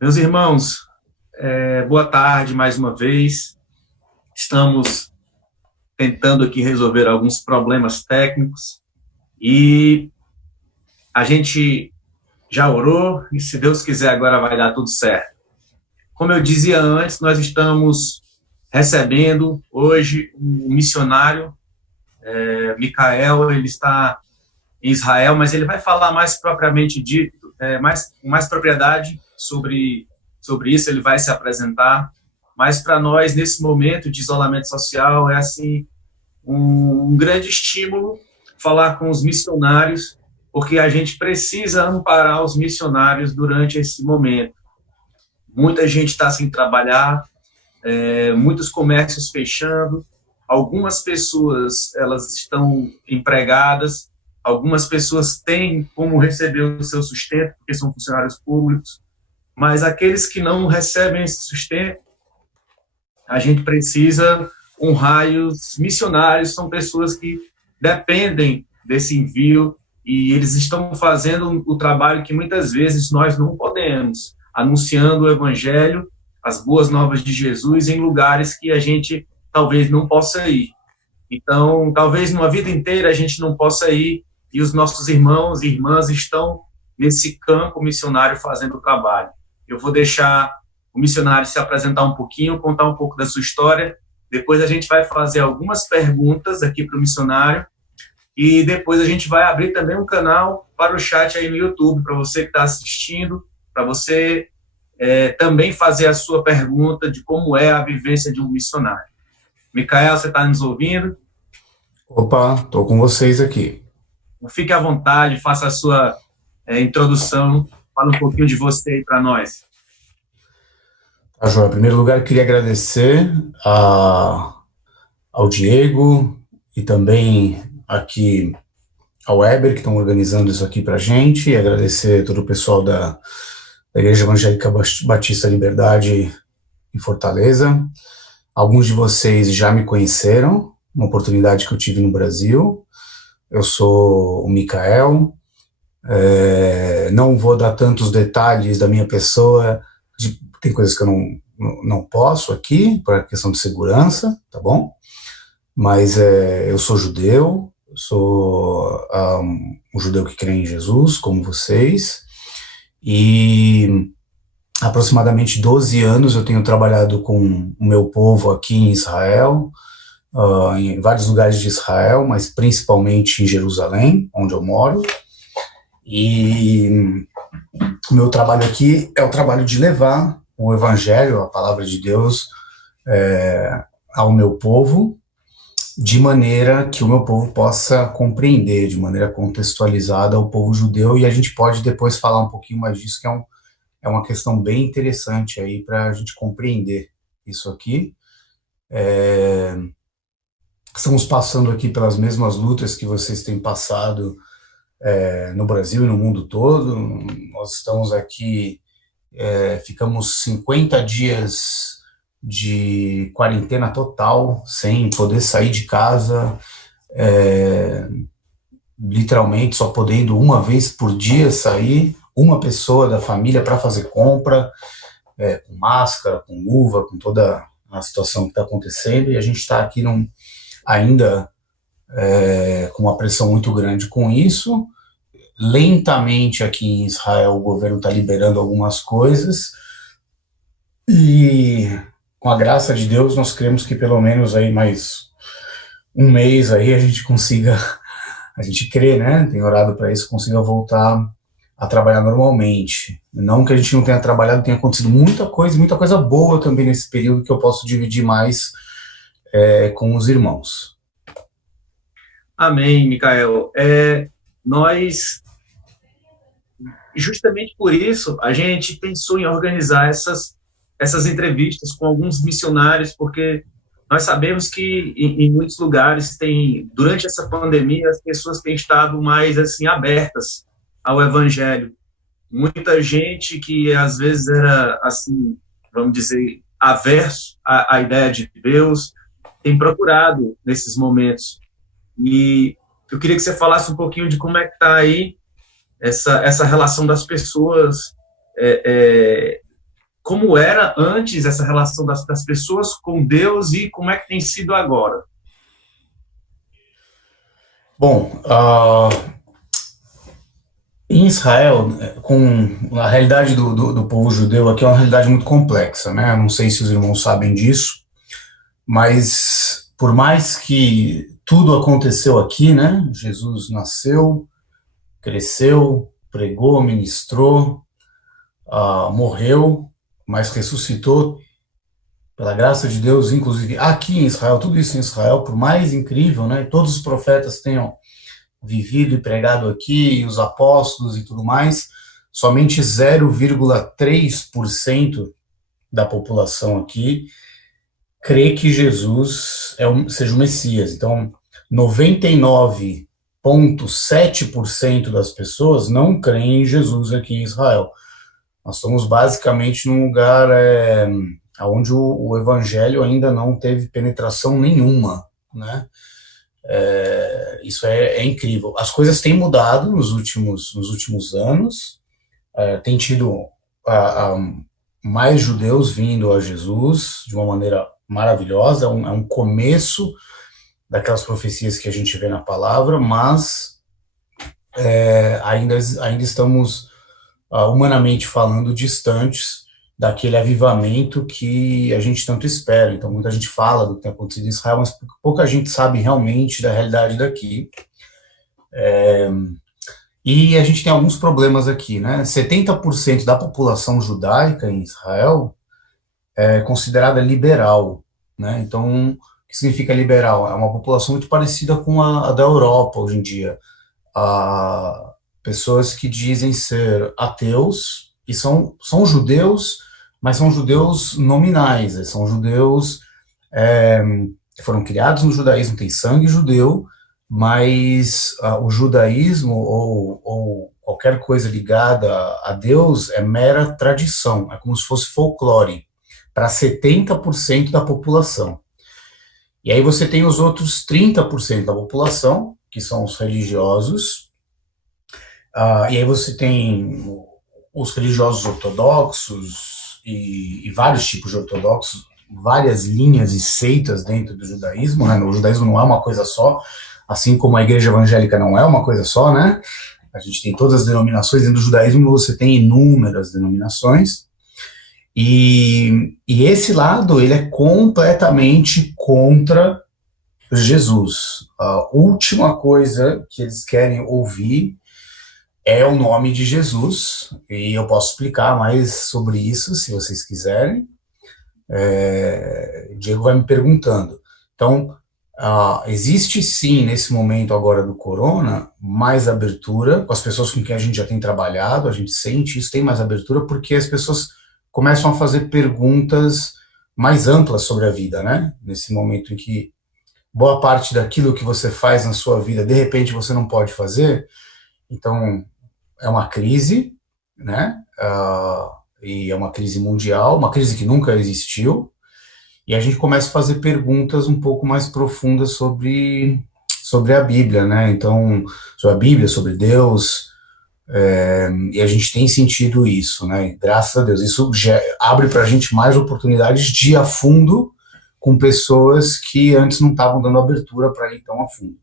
Meus irmãos, boa tarde mais uma vez. Estamos tentando aqui resolver alguns problemas técnicos e a gente já orou e, se Deus quiser, agora vai dar tudo certo. Como eu dizia antes, nós estamos recebendo hoje um missionário, Micael. Ele está em Israel, mas ele vai falar mais propriamente dito, com mais propriedade sobre isso. Ele vai se apresentar, mas para nós, nesse momento de isolamento social, é assim um grande estímulo falar com os missionários, porque a gente precisa amparar os missionários durante esse momento. Muita gente está sem trabalhar, muitos comércios fechando, algumas pessoas elas estão empregadas, algumas pessoas têm como receber o seu sustento, porque são funcionários públicos, mas aqueles que não recebem esse sustento, a gente precisa honrar. E os missionários são pessoas que dependem desse envio e eles estão fazendo o trabalho que muitas vezes nós não podemos, anunciando o evangelho, as boas novas de Jesus em lugares que a gente talvez não possa ir. Então, talvez numa vida inteira a gente não possa ir, e os nossos irmãos e irmãs estão nesse campo missionário fazendo o trabalho. Eu vou deixar o missionário se apresentar um pouquinho, contar um pouco da sua história, depois a gente vai fazer algumas perguntas aqui para o missionário, e depois a gente vai abrir também um canal para o chat aí no YouTube, para você que está assistindo, para você também fazer a sua pergunta de como é a vivência de um missionário. Micael, você está nos ouvindo? Opa, estou com vocês aqui. Fique à vontade, faça a sua introdução, fala um pouquinho de você aí para nós. Tá, João, em primeiro lugar, queria agradecer ao Diego e também aqui ao Weber, que estão organizando isso aqui para a gente, e agradecer todo o pessoal da Igreja Evangélica Batista Liberdade em Fortaleza. Alguns de vocês já me conheceram, uma oportunidade que eu tive no Brasil. Eu sou o Micael, não vou dar tantos detalhes da minha pessoa, tem coisas que eu não posso aqui, por questão de segurança, tá bom? Mas eu sou judeu, sou um judeu que crê em Jesus, como vocês, e aproximadamente 12 anos eu tenho trabalhado com o meu povo aqui em Israel, em vários lugares de Israel, mas principalmente em Jerusalém, onde eu moro. E o meu trabalho aqui é o trabalho de levar o evangelho, a palavra de Deus, ao meu povo, de maneira que o meu povo possa compreender, de maneira contextualizada, o povo judeu. E a gente pode depois falar um pouquinho mais disso, que é uma questão bem interessante aí para a gente compreender isso aqui. Estamos passando aqui pelas mesmas lutas que vocês têm passado no Brasil e no mundo todo. Nós estamos aqui, ficamos 50 dias de quarentena total, sem poder sair de casa, literalmente só podendo uma vez por dia sair, uma pessoa da família para fazer compra, com máscara, com luva, com toda a situação que está acontecendo, e a gente está aqui ainda com uma pressão muito grande com isso. Lentamente aqui em Israel o governo está liberando algumas coisas, e com a graça de Deus nós cremos que pelo menos aí mais um mês aí a gente consiga, a gente crê, né, tem orado para isso, consiga voltar a trabalhar normalmente. Não que a gente não tenha trabalhado, tenha acontecido muita coisa boa também nesse período, que eu posso dividir mais com os irmãos. Amém, Micael. Nós, justamente por isso, a gente pensou em organizar essas entrevistas com alguns missionários, porque nós sabemos que em muitos lugares durante essa pandemia, as pessoas têm estado mais assim abertas ao evangelho. Muita gente que às vezes era assim, vamos dizer, averso à ideia de Deus, tem procurado nesses momentos. E eu queria que você falasse um pouquinho de como é que está aí essa relação das pessoas como era antes essa relação das pessoas com Deus e como é que tem sido agora? Bom, em Israel, com a realidade do povo judeu aqui é uma realidade muito complexa, né? Não sei se os irmãos sabem disso, mas por mais que tudo aconteceu aqui, né? Jesus nasceu, cresceu, pregou, ministrou, morreu, mas ressuscitou pela graça de Deus, inclusive aqui em Israel, tudo isso em Israel, por mais incrível, né? Todos os profetas tenham vivido e pregado aqui, e os apóstolos e tudo mais, somente 0,3% da população aqui crê que Jesus seja o Messias. Então, 99,7% das pessoas não creem em Jesus aqui em Israel. Nós estamos basicamente num lugar onde o evangelho ainda não teve penetração nenhuma, né? Isso é incrível. As coisas têm mudado nos últimos anos, tem tido mais judeus vindo a Jesus de uma maneira maravilhosa, é um começo daquelas profecias que a gente vê na palavra, mas ainda estamos, humanamente falando, distantes daquele avivamento que a gente tanto espera. Então, muita gente fala do que tem acontecido em Israel, mas pouca gente sabe realmente da realidade daqui. E a gente tem alguns problemas aqui, né? 70% da população judaica em Israel é considerada liberal, né? Então, o que significa liberal? É uma população muito parecida com a da Europa hoje em dia. Pessoas que dizem ser ateus e são judeus, mas são judeus nominais, são judeus que foram criados no judaísmo, têm sangue judeu, mas o judaísmo ou qualquer coisa ligada a Deus é mera tradição, é como se fosse folclore, para 70% da população. E aí você tem os outros 30% da população, que são os religiosos, e aí você tem os religiosos ortodoxos e vários tipos de ortodoxos, várias linhas e seitas dentro do judaísmo, né? O judaísmo não é uma coisa só, assim como a igreja evangélica não é uma coisa só, né? A gente tem todas as denominações, dentro do judaísmo você tem inúmeras denominações, e esse lado, ele é completamente contra Jesus. A última coisa que eles querem ouvir é o nome de Jesus, e eu posso explicar mais sobre isso, se vocês quiserem. Diego vai me perguntando. Então, existe sim, nesse momento agora do corona, mais abertura, com as pessoas com quem a gente já tem trabalhado, a gente sente isso, tem mais abertura, porque as pessoas começam a fazer perguntas mais amplas sobre a vida, né? Nesse momento em que boa parte daquilo que você faz na sua vida, de repente você não pode fazer, então é uma crise, né? E é uma crise mundial, uma crise que nunca existiu, e a gente começa a fazer perguntas um pouco mais profundas sobre a Bíblia, né? Então, sobre a Bíblia, sobre Deus, e a gente tem sentido isso, né? Graças a Deus. Isso abre para a gente mais oportunidades de ir a fundo com pessoas que antes não estavam dando abertura para ir tão a fundo.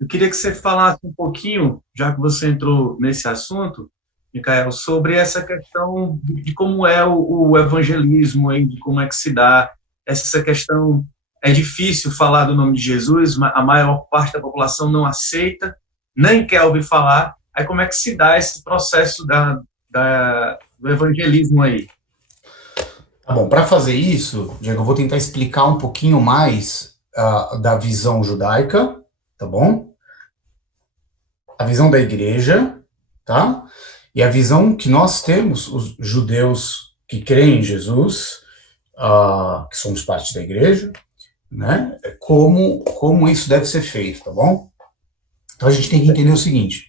Eu queria que você falasse um pouquinho, já que você entrou nesse assunto, Micael, sobre essa questão de como é o evangelismo, de como é que se dá essa questão. É difícil falar do nome de Jesus, a maior parte da população não aceita, nem quer ouvir falar. Aí como é que se dá esse processo do evangelismo aí? Tá bom, para fazer isso, Diego, eu vou tentar explicar um pouquinho mais da visão judaica, tá bom? A visão da igreja, tá? E a visão que nós temos, os judeus que creem em Jesus, que somos parte da igreja, né? Como isso deve ser feito, tá bom? Então a gente tem que entender o seguinte: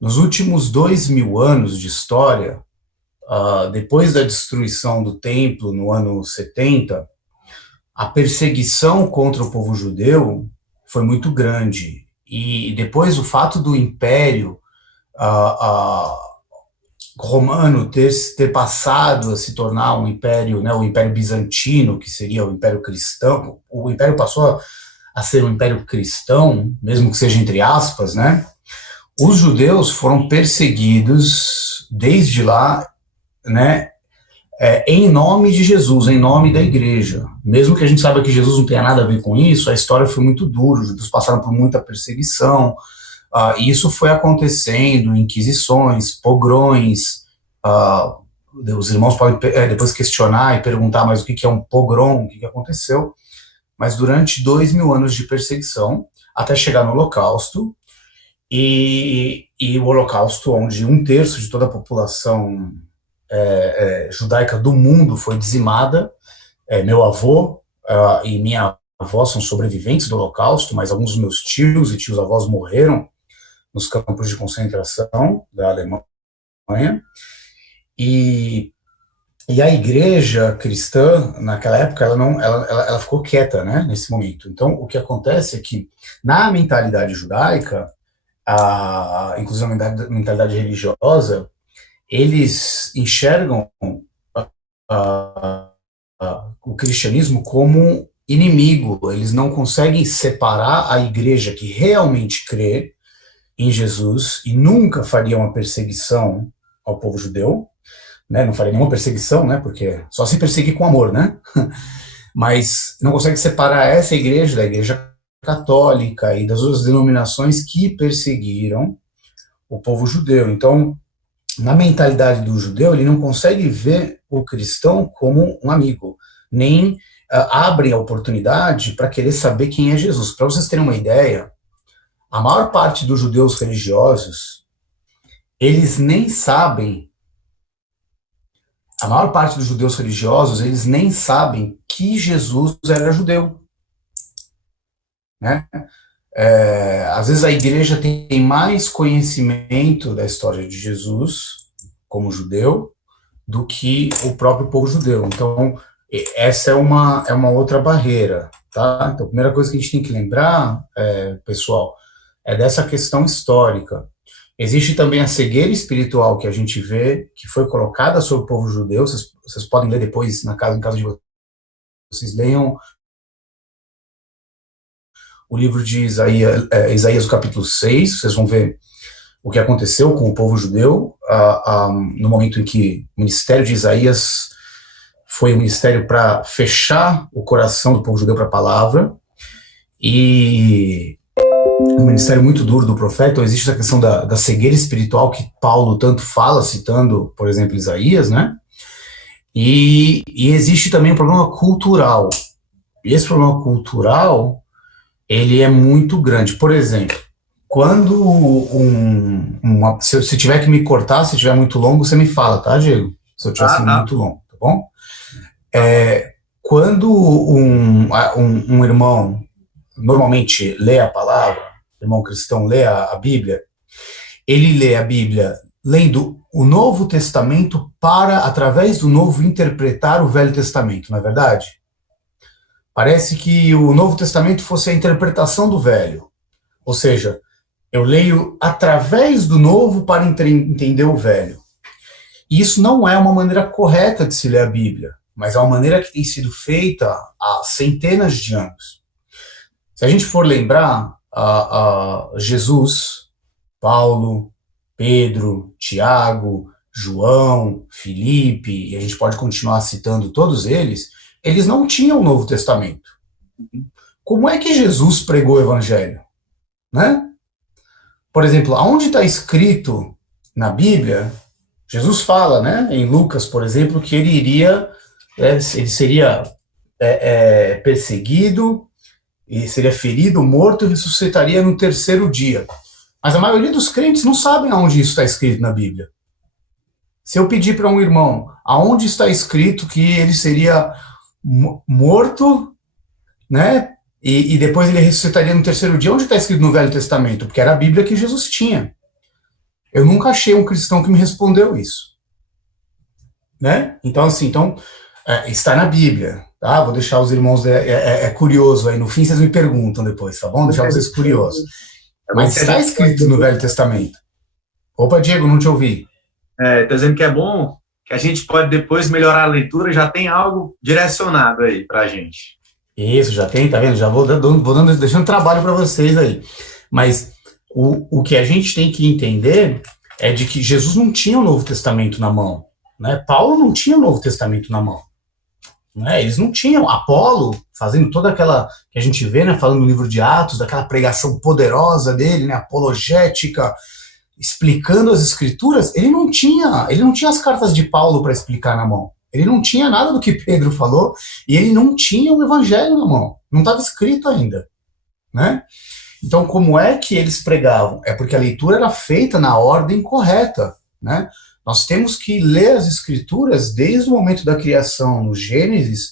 nos últimos 2000 anos de história, depois da destruição do templo no ano 70, a perseguição contra o povo judeu foi muito grande, e depois o fato do Império romano ter passado a se tornar um império, né, o Império Bizantino, que seria o Império Cristão, o Império passou a ser um Império Cristão, mesmo que seja entre aspas, né, os judeus foram perseguidos desde lá, né, em nome de Jesus, em nome da igreja. Mesmo que a gente saiba que Jesus não tenha nada a ver com isso, a história foi muito dura, os judeus passaram por muita perseguição, e isso foi acontecendo, inquisições, pogrões, os irmãos podem depois questionar e perguntar, mas o que é um pogrom, o que aconteceu, mas durante 2000 anos de perseguição, até chegar no Holocausto, e o Holocausto, onde 1/3 de toda a população judaica do mundo foi dizimada. Meu avô e minha avó são sobreviventes do Holocausto, mas alguns dos meus tios e tios-avós morreram nos campos de concentração da Alemanha. E a igreja cristã, naquela época, ela ficou quieta, né, nesse momento. Então, o que acontece é que, na mentalidade judaica, inclusive na mentalidade religiosa, eles enxergam o cristianismo como inimigo. Eles não conseguem separar a igreja que realmente crê em Jesus e nunca faria uma perseguição ao povo judeu, né? Não faria nenhuma perseguição, né? Porque só se perseguir com amor, né? Mas não consegue separar essa igreja da igreja católica e das outras denominações que perseguiram o povo judeu. Então, na mentalidade do judeu, ele não consegue ver o cristão como um amigo, nem abre a oportunidade para querer saber quem é Jesus. Para vocês terem uma ideia, a maior parte dos judeus religiosos, eles nem sabem, eles nem sabem que Jesus era judeu, né? Às vezes a igreja tem mais conhecimento da história de Jesus como judeu do que o próprio povo judeu. Então, essa é uma outra barreira, tá? Então, a primeira coisa que a gente tem que lembrar, pessoal, é dessa questão histórica. Existe também a cegueira espiritual que a gente vê, que foi colocada sobre o povo judeu. Vocês podem ler depois, em casa de vocês, leiam o livro de Isaías, o capítulo 6, vocês vão ver o que aconteceu com o povo judeu no momento em que o ministério de Isaías foi um ministério para fechar o coração do povo judeu para a palavra, e um ministério muito duro do profeta. Então existe essa questão da cegueira espiritual que Paulo tanto fala, citando, por exemplo, Isaías, né? E existe também um problema cultural. E esse problema cultural, ele é muito grande. Por exemplo, quando se tiver que me cortar, se estiver muito longo, você me fala, tá, Diego? Se eu estiver sendo muito longo, tá bom? Quando um irmão normalmente lê a palavra, irmão cristão lê a Bíblia, ele lê a Bíblia lendo o Novo Testamento para, através do Novo, interpretar o Velho Testamento, não é verdade? Parece que o Novo Testamento fosse a interpretação do Velho. Ou seja, eu leio através do Novo para entender o Velho. E isso não é uma maneira correta de se ler a Bíblia, mas é uma maneira que tem sido feita há centenas de anos. Se a gente for lembrar, Jesus, Paulo, Pedro, Tiago, João, Filipe, e a gente pode continuar citando todos eles não tinham o Novo Testamento. Como é que Jesus pregou o Evangelho? Né? Por exemplo, aonde está escrito na Bíblia, Jesus fala, né, em Lucas, por exemplo, que ele seria perseguido, e seria ferido, morto e ressuscitaria no 3º dia. Mas a maioria dos crentes não sabem aonde isso está escrito na Bíblia. Se eu pedir para um irmão aonde está escrito que ele seria morto, né, e depois ele ressuscitaria no 3º dia, onde está escrito no Velho Testamento? Porque era a Bíblia que Jesus tinha. Eu nunca achei um cristão que me respondeu isso. Né? Então, assim, está na Bíblia. Tá? Vou deixar os irmãos, curioso aí, no fim vocês me perguntam depois, tá bom? Deixar vocês curiosos. É bom Mas que a está gente escrito no Velho Testamento. Opa, Diego, não te ouvi. está dizendo que é bom que a gente pode depois melhorar a leitura, já tem algo direcionado aí para a gente. Isso, já tem, tá vendo? Já deixando trabalho para vocês aí. Mas o que a gente tem que entender é de que Jesus não tinha o Novo Testamento na mão, né? Paulo não tinha o Novo Testamento na mão, né? Eles não tinham. Apolo, fazendo toda aquela que a gente vê, né, falando no livro de Atos, daquela pregação poderosa dele, né, apologética, explicando as escrituras, ele não tinha as cartas de Paulo para explicar na mão. Ele não tinha nada do que Pedro falou e ele não tinha o evangelho na mão. Não estava escrito ainda, né? Então, como é que eles pregavam? É porque a leitura era feita na ordem correta, né? Nós temos que ler as escrituras desde o momento da criação, no Gênesis,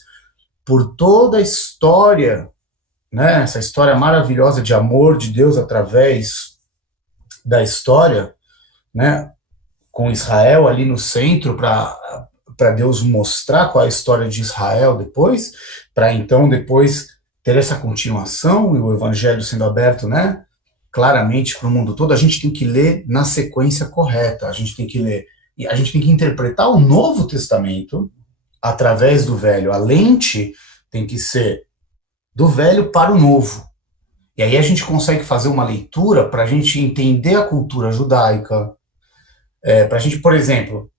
por toda a história, né? Essa história maravilhosa de amor de Deus através da história, né? Com Israel ali no centro para Deus mostrar qual é a história de Israel depois, para então depois ter essa continuação e o evangelho sendo aberto, né, claramente para o mundo todo. A gente tem que ler na sequência correta. A gente tem que ler e a gente tem que interpretar o Novo Testamento através do Velho. A lente tem que ser do Velho para o Novo. E aí a gente consegue fazer uma leitura para a gente entender a cultura judaica. Para a gente, por exemplo,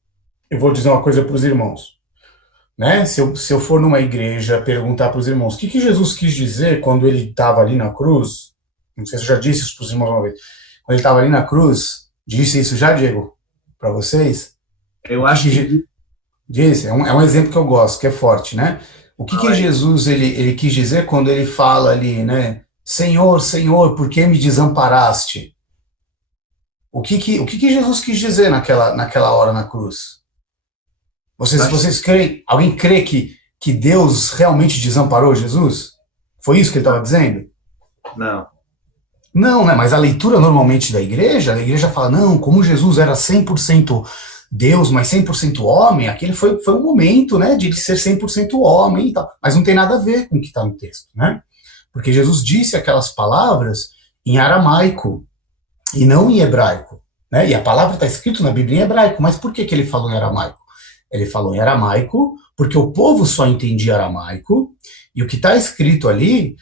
eu vou dizer uma coisa para os irmãos, né? Se eu for numa igreja perguntar para os irmãos o que Jesus quis dizer quando ele estava ali na cruz, não sei se eu já disse isso para os irmãos uma vez, quando ele estava ali na cruz, disse isso já, Diego, para vocês? Eu acho que Disse, é um exemplo que eu gosto, que é forte, né? O que Jesus ele quis dizer quando ele fala ali, né? Senhor, Senhor, por que me desamparaste? O que Jesus quis dizer naquela hora na cruz? Vocês creem? Alguém crê que Deus realmente desamparou Jesus? Foi isso que ele estava dizendo? não. Não, né? Mas a leitura normalmente da a igreja fala, não, como Jesus era 100% Deus, mas 100% homem, aquele foi um momento, né, de ele ser 100% homem e tal. Mas não tem nada a ver com o que está no texto, né? Porque Jesus disse aquelas palavras em aramaico e não em hebraico, né? E a palavra está escrita na Bíblia em hebraico, mas por que ele falou em aramaico? Ele falou em aramaico porque o povo só entendia aramaico e o que está escrito ali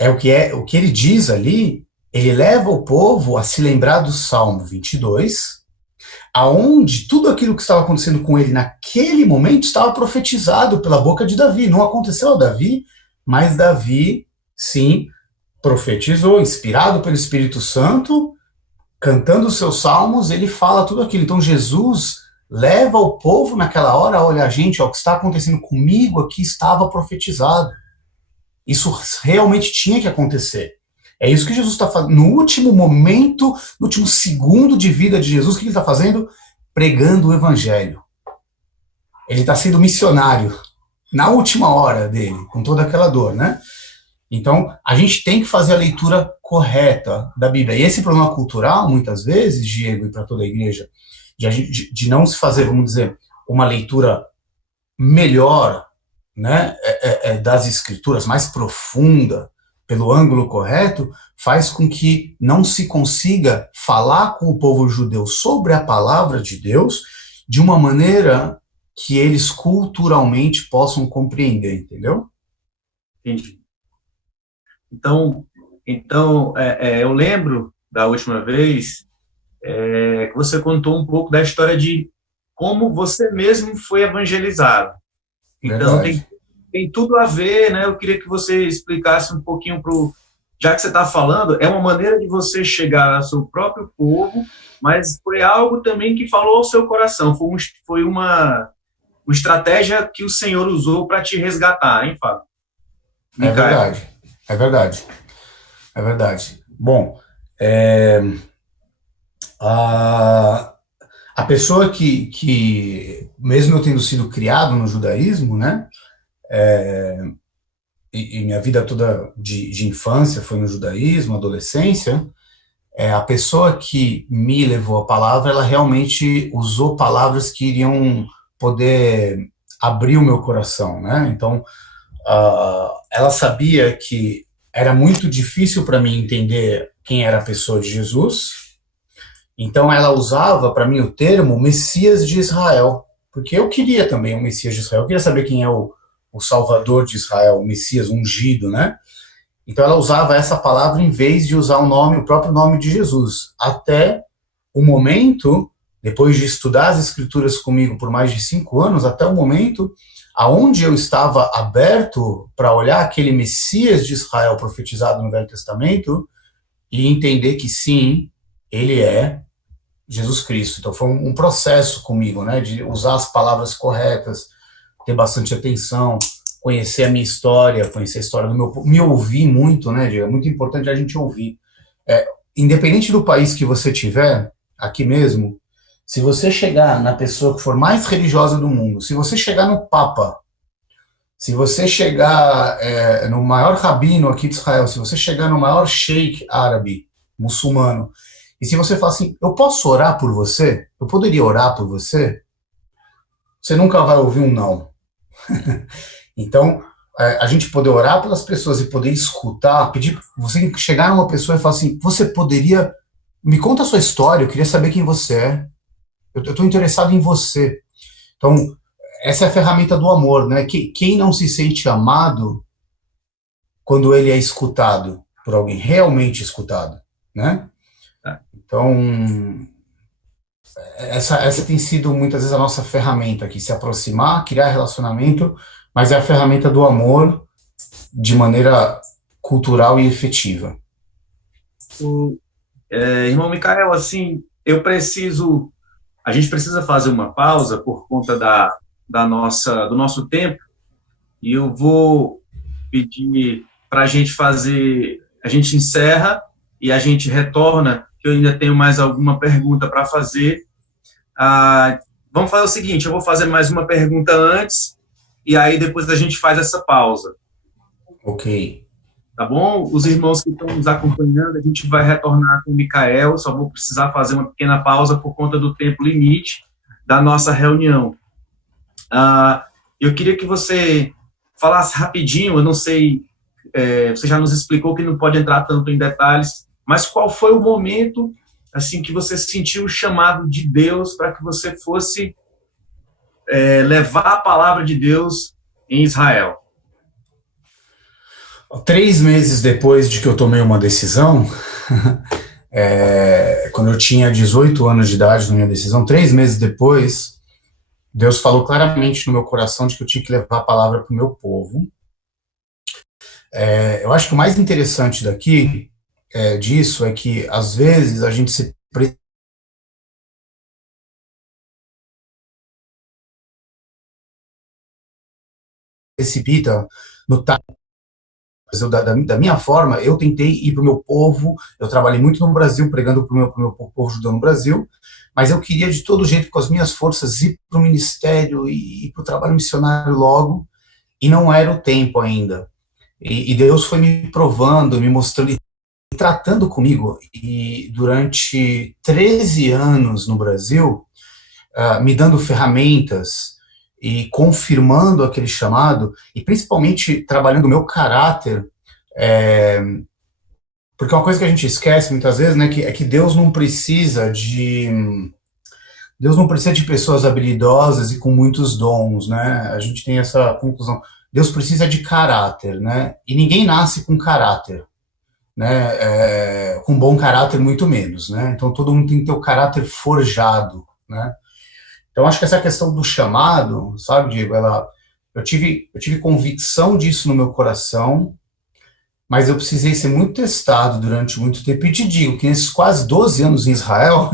o que ele diz ali. Ele leva o povo a se lembrar do Salmo 22, aonde tudo aquilo que estava acontecendo com ele naquele momento estava profetizado pela boca de Davi. Não aconteceu a Davi, mas Davi, sim, profetizou, inspirado pelo Espírito Santo, cantando os seus salmos, ele fala tudo aquilo. Então Jesus leva o povo naquela hora, olha, gente, ó, o que está acontecendo comigo aqui estava profetizado. Isso realmente tinha que acontecer. É isso que Jesus está fazendo. No último momento, no último segundo de vida de Jesus, o que ele está fazendo? Pregando o evangelho. Ele está sendo missionário na última hora dele, com toda aquela dor, né? Então, a gente tem que fazer a leitura correta da Bíblia. E esse problema cultural, muitas vezes, Diego, e para toda a igreja, de não se fazer, vamos dizer, uma leitura melhor, né, das escrituras, mais profunda, pelo ângulo correto, faz com que não se consiga falar com o povo judeu sobre a palavra de Deus de uma maneira que eles culturalmente possam compreender, entendeu? Entendi. Então eu lembro da última vez que você contou um pouco da história de como você mesmo foi evangelizado. Então, tem tudo a ver, né? Eu queria que você explicasse um pouquinho já que você está falando, é uma maneira de você chegar ao seu próprio povo, mas foi algo também que falou ao seu coração, foi uma estratégia que o Senhor usou para te resgatar, hein, Fábio? É verdade, é verdade, é verdade. Bom, a pessoa que, mesmo eu tendo sido criado no judaísmo, né, e minha vida toda de infância foi no judaísmo, adolescência, a pessoa que me levou a palavra, ela realmente usou palavras que iriam poder abrir o meu coração, né? Então, ela sabia que era muito difícil para mim entender quem era a pessoa de Jesus. Então ela usava para mim o termo Messias de Israel, porque eu queria também o Messias de Israel, eu queria saber quem é o Salvador de Israel, o Messias ungido, né? Então ela usava essa palavra em vez de usar o próprio nome de Jesus, até o momento, depois de estudar as escrituras comigo por mais de 5 anos, até o momento aonde eu estava aberto para olhar aquele Messias de Israel profetizado no Velho Testamento e entender que sim, ele é Jesus Cristo. Então foi um processo comigo, né, de usar as palavras corretas, ter bastante atenção, conhecer a minha história, conhecer a história do meu povo, me ouvir muito, né, Diego? É muito importante a gente ouvir. Independente do país que você tiver, aqui mesmo, se você chegar na pessoa que for mais religiosa do mundo, se você chegar no Papa, se você chegar no maior rabino aqui de Israel, se você chegar no maior sheik árabe, muçulmano, e se você falar assim, eu posso orar por você? Eu poderia orar por você? Você nunca vai ouvir um não. Então, a gente poder orar pelas pessoas e poder escutar, pedir, você chegar numa pessoa e falar assim, você poderia, me conta a sua história, eu queria saber quem você é, eu estou interessado em você. Então, essa é a ferramenta do amor, né? Quem não se sente amado quando ele é escutado por alguém, realmente escutado, né? Então, essa tem sido muitas vezes a nossa ferramenta aqui, se aproximar, criar relacionamento, mas é a ferramenta do amor de maneira cultural e efetiva. Irmão Micael, assim, a gente precisa fazer uma pausa por conta do nosso tempo, e eu vou pedir para a gente a gente encerra e a gente retorna, que eu ainda tenho mais alguma pergunta para fazer. Vamos fazer o seguinte, eu vou fazer mais uma pergunta antes, e aí depois a gente faz essa pausa. Ok. Tá bom? Os irmãos que estão nos acompanhando, a gente vai retornar com o Micael, só vou precisar fazer uma pequena pausa por conta do tempo limite da nossa reunião. Eu queria que você falasse rapidinho, eu não sei, você já nos explicou que não pode entrar tanto em detalhes, mas qual foi o momento assim que você sentiu o chamado de Deus para que você fosse levar a palavra de Deus em Israel? 3 meses depois de que eu tomei uma decisão, quando eu tinha 18 anos de idade na minha decisão, 3 meses depois, Deus falou claramente no meu coração de que eu tinha que levar a palavra para o meu povo. Eu acho que o mais interessante disso é que, às vezes, a gente se precipita no da minha forma, eu tentei ir para o meu povo, eu trabalhei muito no Brasil, pregando para o meu povo judeu no Brasil, mas eu queria de todo jeito, com as minhas forças, ir para o ministério e para o trabalho missionário logo, e não era o tempo ainda. E Deus foi me provando, me mostrando e tratando comigo, e durante 13 anos no Brasil, me dando ferramentas e confirmando aquele chamado, e principalmente trabalhando o meu caráter, porque uma coisa que a gente esquece muitas vezes, né, é que Deus não precisa de pessoas habilidosas e com muitos dons, né? A gente tem essa conclusão. Deus precisa de caráter, né? E ninguém nasce com caráter, né? Com bom caráter muito menos, né? Então todo mundo tem que ter o caráter forjado, né? Então acho que essa questão do chamado, sabe, Diego, eu tive convicção disso no meu coração, mas eu precisei ser muito testado durante muito tempo, e te digo que nesses quase 12 anos em Israel,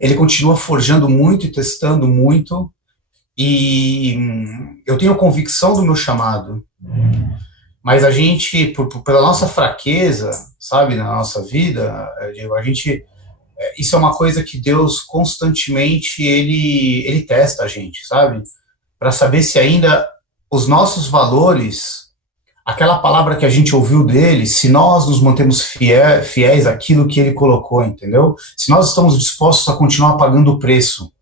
ele continua forjando muito e testando muito, e eu tenho convicção do meu chamado, mas a gente, pela nossa fraqueza, sabe, na nossa vida, Diego, isso é uma coisa que Deus constantemente, ele testa a gente, sabe? Para saber se ainda os nossos valores, aquela palavra que a gente ouviu dele, se nós nos mantemos fiéis àquilo que ele colocou, entendeu? Se nós estamos dispostos a continuar pagando o preço.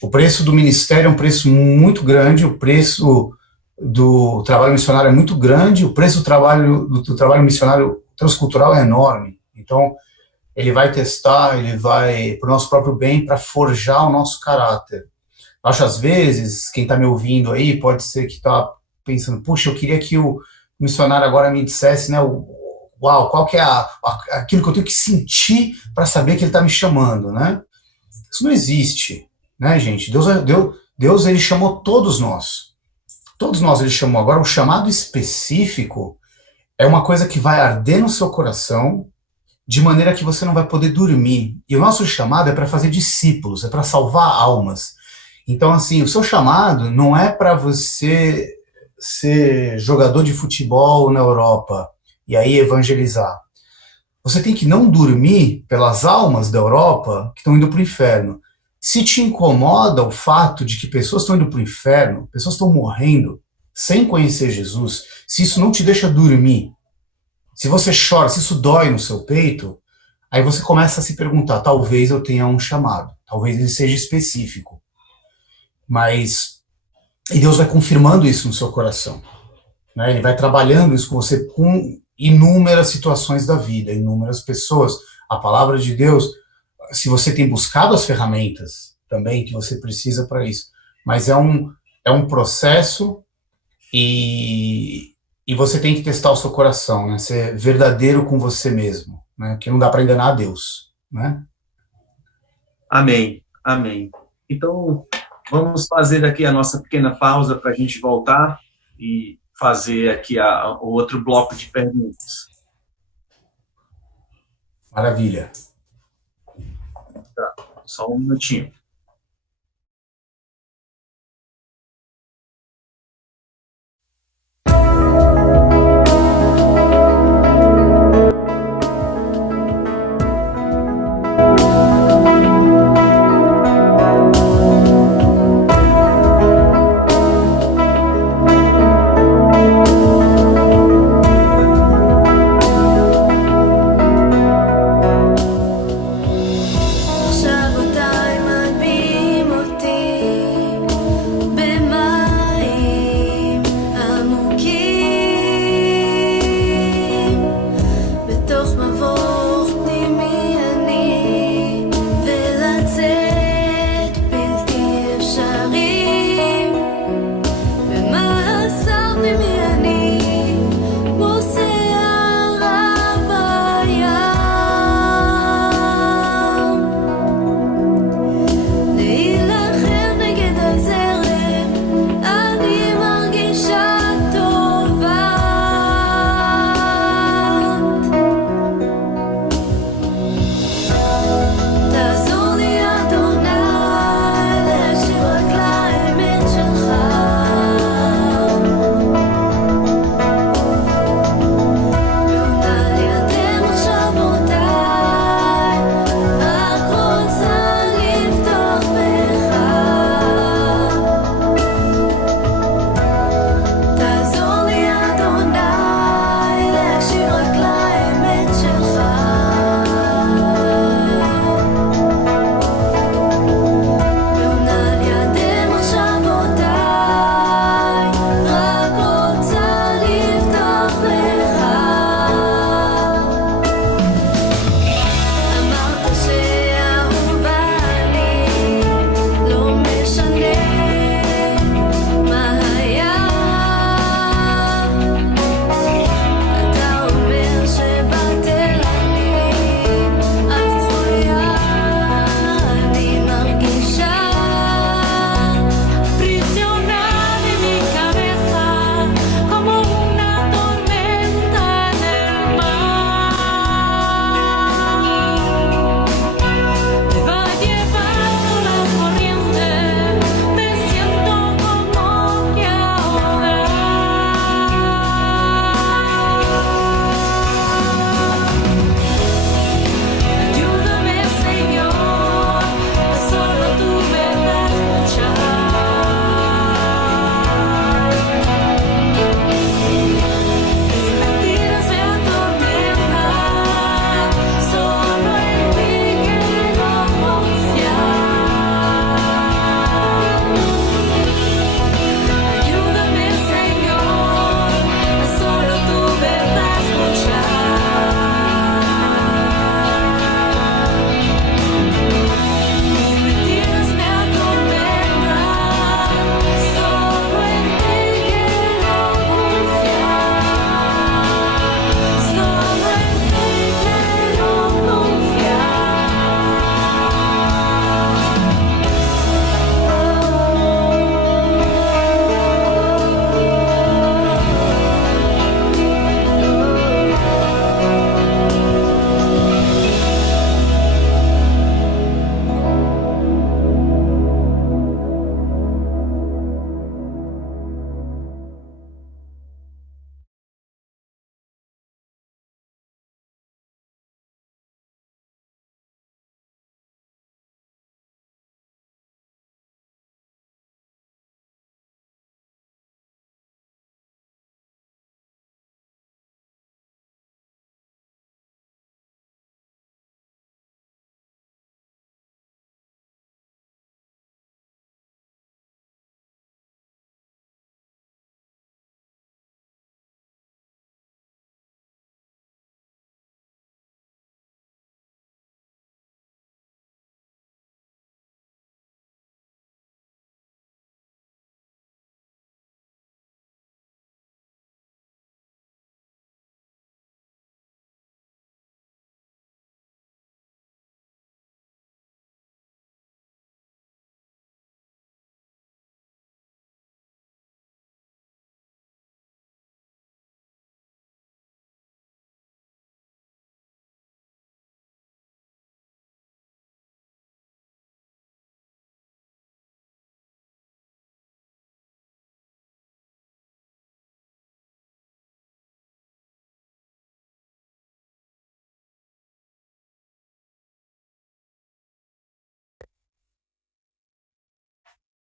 O preço do ministério é um preço muito grande, o preço do trabalho missionário é muito grande, o preço do trabalho missionário transcultural é enorme. Então, ele vai testar, ele vai, para o nosso próprio bem, para forjar o nosso caráter. Acho, às vezes, quem está me ouvindo aí, pode ser que está pensando, puxa, eu queria que o missionário agora me dissesse, né, uau, qual que é aquilo que eu tenho que sentir para saber que ele está me chamando, né? Isso não existe, né, gente? Deus, ele chamou todos nós. Todos nós ele chamou. Agora, o chamado específico é uma coisa que vai arder no seu coração, de maneira que você não vai poder dormir. E o nosso chamado é para fazer discípulos, é para salvar almas. Então, assim, o seu chamado não é para você ser jogador de futebol na Europa e aí evangelizar. Você tem que não dormir pelas almas da Europa que estão indo para o inferno. Se te incomoda o fato de que pessoas estão indo para o inferno, pessoas estão morrendo sem conhecer Jesus, se isso não te deixa dormir, se você chora, se isso dói no seu peito, aí você começa a se perguntar, talvez eu tenha um chamado, talvez ele seja específico. E Deus vai confirmando isso no seu coração, né? Ele vai trabalhando isso com você com inúmeras situações da vida, inúmeras pessoas. A palavra de Deus, se você tem buscado as ferramentas também que você precisa para isso, mas é um processo e você tem que testar o seu coração, né? Ser verdadeiro com você mesmo, né? Porque não dá para enganar a Deus, né? Amém, amém. Então, vamos fazer aqui a nossa pequena pausa para a gente voltar e fazer aqui o outro bloco de perguntas. Maravilha. Tá, só um minutinho. Several diamonds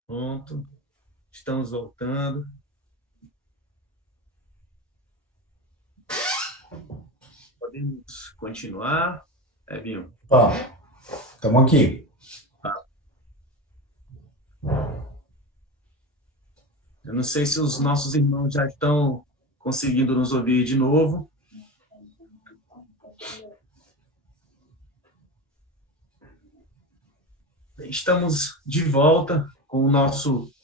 Pronto, estamos voltando. Podemos continuar, Evinho? Ó, estamos aqui. Eu não sei se os nossos irmãos já estão conseguindo nos ouvir de novo. Estamos de volta com o nosso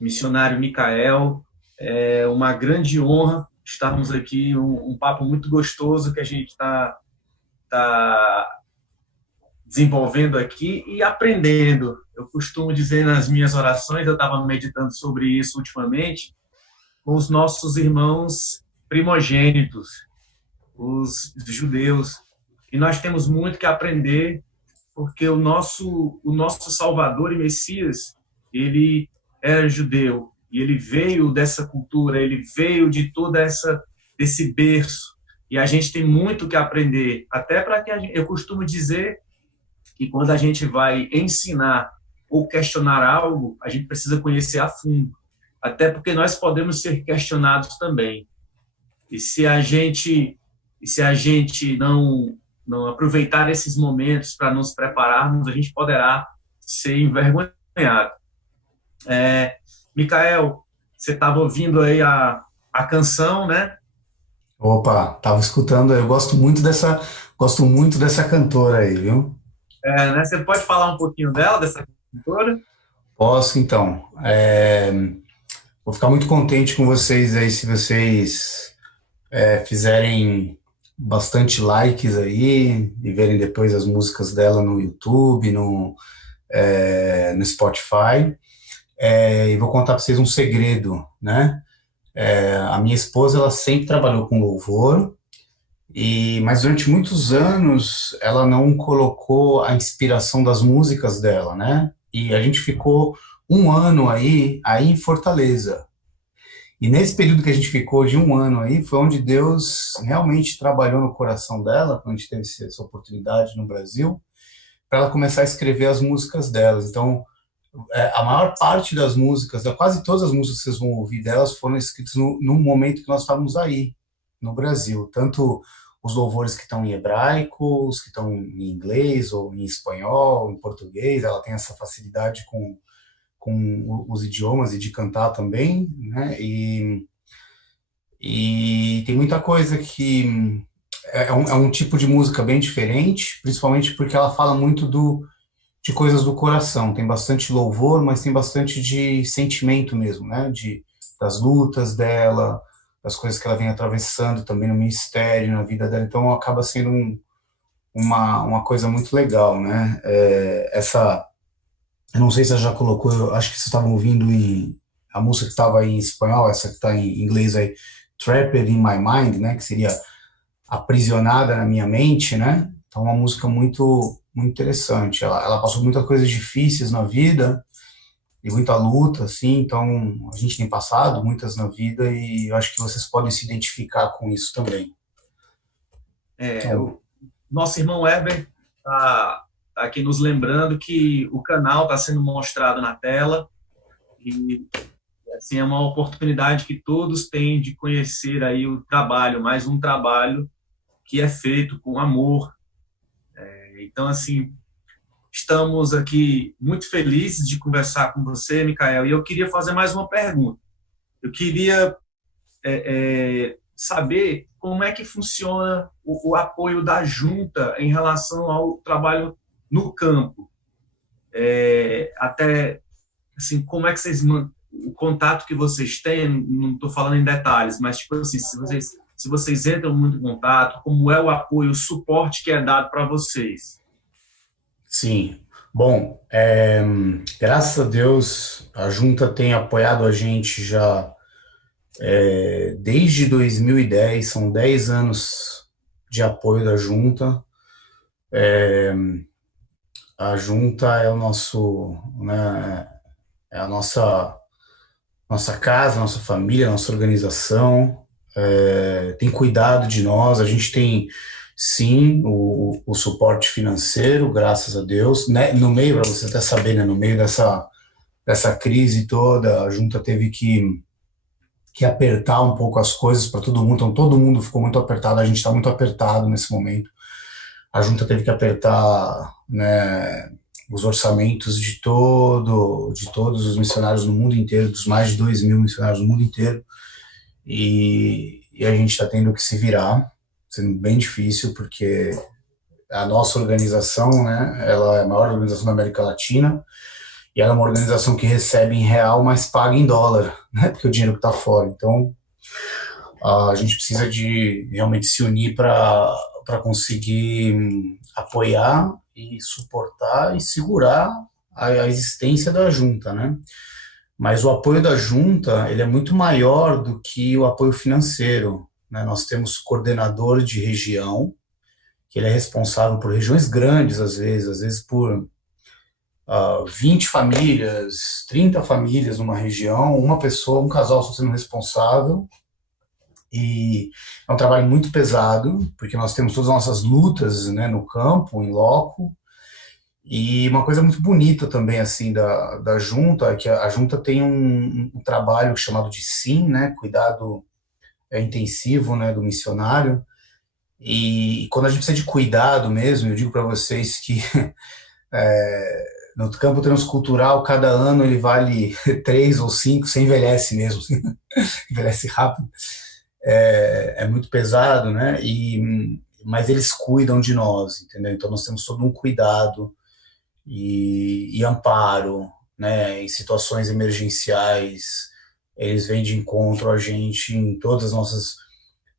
missionário Micael. É uma grande honra estarmos aqui, um papo muito gostoso que a gente está desenvolvendo aqui e aprendendo. Eu costumo dizer nas minhas orações, eu estava meditando sobre isso ultimamente, com os nossos irmãos primogênitos, os judeus. E nós temos muito que aprender, porque o nosso Salvador e Messias, ele era judeu, e ele veio dessa cultura, ele veio de toda desse berço, e a gente tem muito que aprender, até para que eu costumo dizer que quando a gente vai ensinar ou questionar algo, a gente precisa conhecer a fundo, até porque nós podemos ser questionados também. E se a gente não aproveitar esses momentos para nos prepararmos, a gente poderá ser envergonhado. Micael, você estava ouvindo aí a canção, né? Opa, tava escutando, eu gosto muito dessa cantora aí, viu? Né? Você pode falar um pouquinho dela, dessa cantora? Posso, então. Vou ficar muito contente com vocês aí se vocês fizerem bastante likes aí e verem depois as músicas dela no YouTube, no Spotify. E vou contar para vocês um segredo, né? A minha esposa, ela sempre trabalhou com louvor, mas durante muitos anos ela não colocou a inspiração das músicas dela, né? E a gente ficou um ano aí em Fortaleza. E nesse período que a gente ficou de um ano aí, foi onde Deus realmente trabalhou no coração dela, quando a gente teve essa oportunidade no Brasil, para ela começar a escrever as músicas delas. Então, a maior parte das músicas, quase todas as músicas que vocês vão ouvir delas, foram escritas no momento que nós estávamos aí, no Brasil. Tanto os louvores que estão em hebraico, os que estão em inglês, ou em espanhol, em português, ela tem essa facilidade com os idiomas e de cantar também, né? E tem muita coisa que é um tipo de música bem diferente, principalmente porque ela fala muito de coisas do coração. Tem bastante louvor, mas tem bastante de sentimento mesmo, né? Das lutas dela, das coisas que ela vem atravessando também no ministério, na vida dela. Então acaba sendo uma coisa muito legal, né? Eu não sei se você já colocou, eu acho que vocês estavam ouvindo a música que estava em espanhol, essa que está em inglês aí, Trapped in My Mind, né? Que seria aprisionada na minha mente, né? Então, uma música muito, muito interessante. Ela passou muitas coisas difíceis na vida e muita luta, assim. Então, a gente tem passado muitas na vida e eu acho que vocês podem se identificar com isso também. O nosso irmão Herbert está aqui nos lembrando que o canal está sendo mostrado na tela e assim, é uma oportunidade que todos têm de conhecer aí o trabalho, mais um trabalho que é feito com amor. Então, assim, estamos aqui muito felizes de conversar com você, Micael, e eu queria fazer mais uma pergunta. Eu queria saber como é que funciona o apoio da junta em relação ao trabalho no campo. Até, assim, como é que o contato que vocês têm, não estou falando em detalhes, mas, tipo assim, se vocês entram muito em contato, como é o apoio, o suporte que é dado para vocês? Sim. Bom, graças a Deus, a Junta tem apoiado a gente já desde 2010, são 10 anos de apoio da Junta. A Junta é o nosso, né, é a nossa casa, nossa família, nossa organização, tem cuidado de nós, a gente tem, sim, o suporte financeiro, graças a Deus, né, no meio, para você até saber, né, no meio dessa dessa crise toda, a junta teve que apertar um pouco as coisas para todo mundo, então todo mundo ficou muito apertado, a gente está muito apertado nesse momento. A junta teve que apertar, né, os orçamentos de todos os missionários no mundo inteiro, dos mais de 2.000 missionários no mundo inteiro, e a gente está tendo que se virar, sendo bem difícil, porque a nossa organização, né, ela é a maior organização da América Latina, e ela é uma organização que recebe em real, mas paga em dólar, né, porque o dinheiro está fora. Então, a gente precisa de realmente se unir para conseguir apoiar e suportar e segurar a existência da junta, né? Mas o apoio da junta, ele é muito maior do que o apoio financeiro, né? Nós temos coordenador de região, que ele é responsável por regiões grandes, às vezes por 20 famílias, 30 famílias numa região, uma pessoa, um casal só sendo responsável. E é um trabalho muito pesado, porque nós temos todas as nossas lutas, né, no campo, em loco. E uma coisa muito bonita também, assim, da junta, é que a junta tem um trabalho chamado de SIM, né, cuidado intensivo, né, do missionário. E quando a gente precisa de cuidado mesmo, eu digo para vocês que no campo transcultural, cada ano ele vale 3 ou 5, você envelhece mesmo, envelhece rápido. É muito pesado, né? Mas eles cuidam de nós, entendeu? Então nós temos todo um cuidado e amparo, né? Em situações emergenciais, eles vêm de encontro a gente em todas as nossas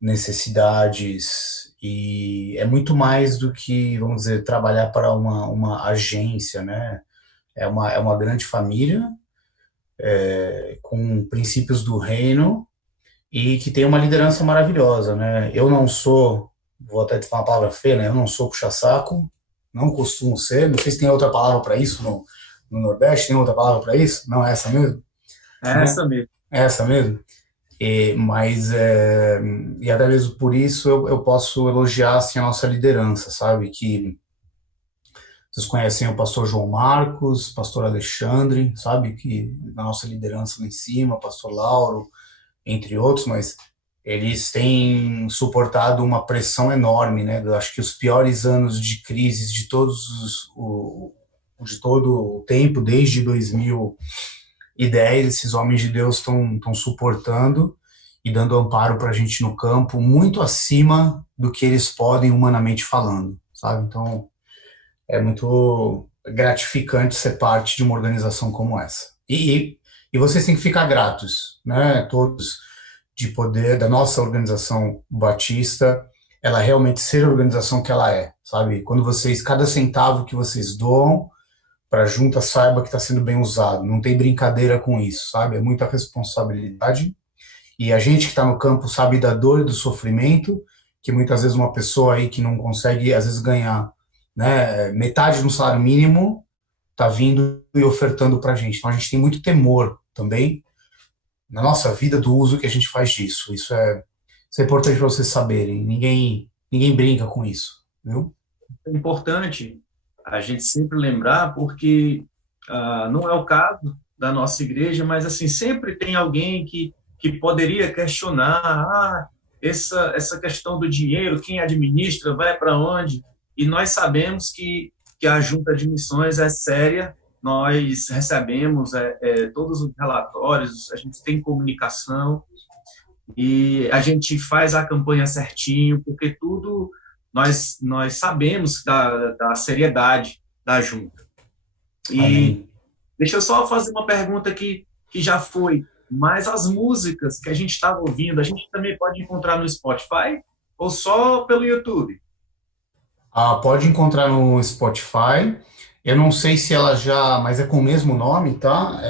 necessidades, e é muito mais do que, vamos dizer, trabalhar para uma agência, né? É uma grande família, com princípios do reino, e que tem uma liderança maravilhosa, né? Eu não sou, vou até te falar uma palavra feia, né? Eu não sou puxa-saco, não costumo ser, não sei se tem outra palavra para isso no Nordeste, tem outra palavra para isso? Não é essa mesmo? É Né? essa mesmo. É essa mesmo? Mas, e até mesmo por isso eu posso elogiar, assim, a nossa liderança, sabe? Que vocês conhecem o pastor João Marcos, pastor Alexandre, sabe? Que na nossa liderança lá em cima, pastor Lauro, entre outros, mas eles têm suportado uma pressão enorme, né? Eu acho que os piores anos de crises de de todo o tempo, desde 2010, esses homens de Deus estão suportando e dando amparo para a gente no campo, muito acima do que eles podem humanamente falando, sabe? Então, é muito gratificante ser parte de uma organização como essa. E vocês têm que ficar gratos, né? Todos, de poder da nossa organização batista, ela realmente ser a organização que ela é, sabe? Quando vocês, cada centavo que vocês doam para a junta, saiba que está sendo bem usado. Não tem brincadeira com isso, sabe? É muita responsabilidade. E a gente que está no campo sabe da dor e do sofrimento, que muitas vezes uma pessoa aí que não consegue, às vezes, ganhar, né, metade do salário mínimo, está vindo e ofertando para a gente. Então a gente tem muito temor também na nossa vida do uso que a gente faz disso. Isso é importante para vocês saberem. Ninguém brinca com isso, viu? É importante a gente sempre lembrar, porque não é o caso da nossa igreja, mas assim sempre tem alguém que poderia questionar essa questão do dinheiro, quem administra, vai para onde, e nós sabemos que a junta de missões é séria, nós recebemos todos os relatórios, a gente tem comunicação, e a gente faz a campanha certinho, porque tudo nós sabemos da seriedade da junta. E Amém. deixa eu só fazer uma pergunta que já foi, mas as músicas que a gente estava ouvindo, a gente também pode encontrar no Spotify ou só pelo YouTube? Pode encontrar no Spotify. Eu não sei se ela já, mas é com o mesmo nome, tá?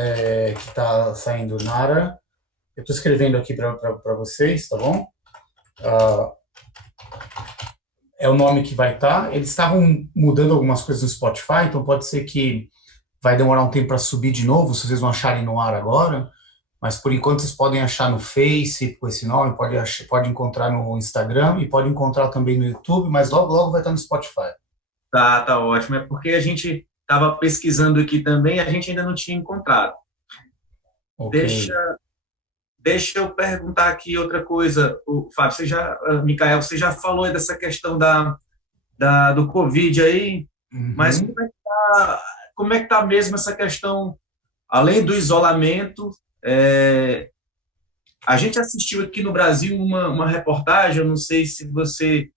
Que está saindo Nara. Eu estou escrevendo aqui para vocês, tá bom? É o nome que vai estar. Eles estavam mudando algumas coisas no Spotify, então pode ser que vai demorar um tempo para subir de novo, se vocês não acharem no ar agora. Mas por enquanto vocês podem achar no Face com esse nome, pode encontrar no Instagram e pode encontrar também no YouTube, mas logo logo vai estar no Spotify. Tá ótimo. É porque a gente estava pesquisando aqui também, a gente ainda não tinha encontrado. Ok. Deixa, deixa eu perguntar aqui outra coisa, Fábio, Micael, você já falou aí dessa questão do Covid aí, mas Uhum. como é que tá mesmo essa questão, além do isolamento, a gente assistiu aqui no Brasil uma reportagem, eu não sei se você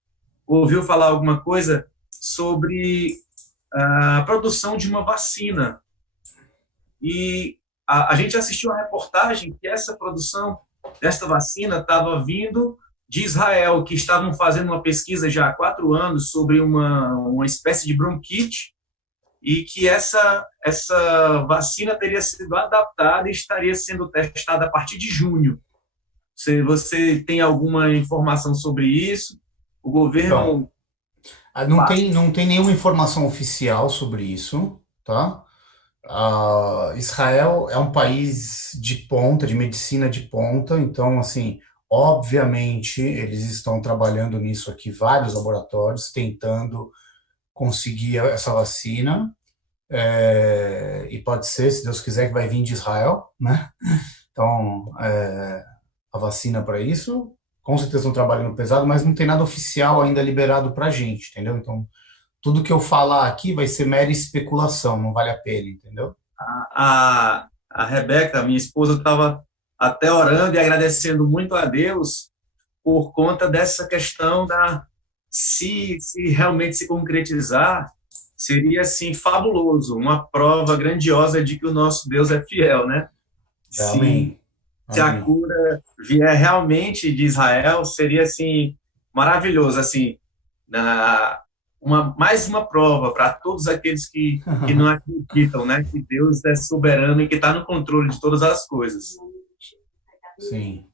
ouviu falar alguma coisa sobre a produção de uma vacina. E a gente assistiu a reportagem que essa produção desta vacina estava vindo de Israel, que estavam fazendo uma pesquisa já há 4 anos sobre uma espécie de bronquite e que essa vacina teria sido adaptada e estaria sendo testada a partir de junho. Você tem alguma informação sobre isso? O Então, governo não tem nenhuma informação oficial sobre isso, tá? Israel é um país de ponta, de medicina de ponta, então, assim, obviamente, eles estão trabalhando nisso aqui, vários laboratórios, tentando conseguir essa vacina, e pode ser, se Deus quiser, que vai vir de Israel, né? Então, a vacina para isso, com certeza estão trabalhando pesado, mas não tem nada oficial ainda liberado para a gente, entendeu? Então, tudo que eu falar aqui vai ser mera especulação, não vale a pena, entendeu? a Rebeca, minha esposa, estava até orando e agradecendo muito a Deus por conta dessa questão se realmente se concretizar, seria assim fabuloso, uma prova grandiosa de que o nosso Deus é fiel, né? Se, Amém. se a Amém. cura vier realmente de Israel, seria assim maravilhoso, assim, na, mais uma prova para todos aqueles que não acreditam, né? Que Deus é soberano e que está no controle de todas as coisas. Sim.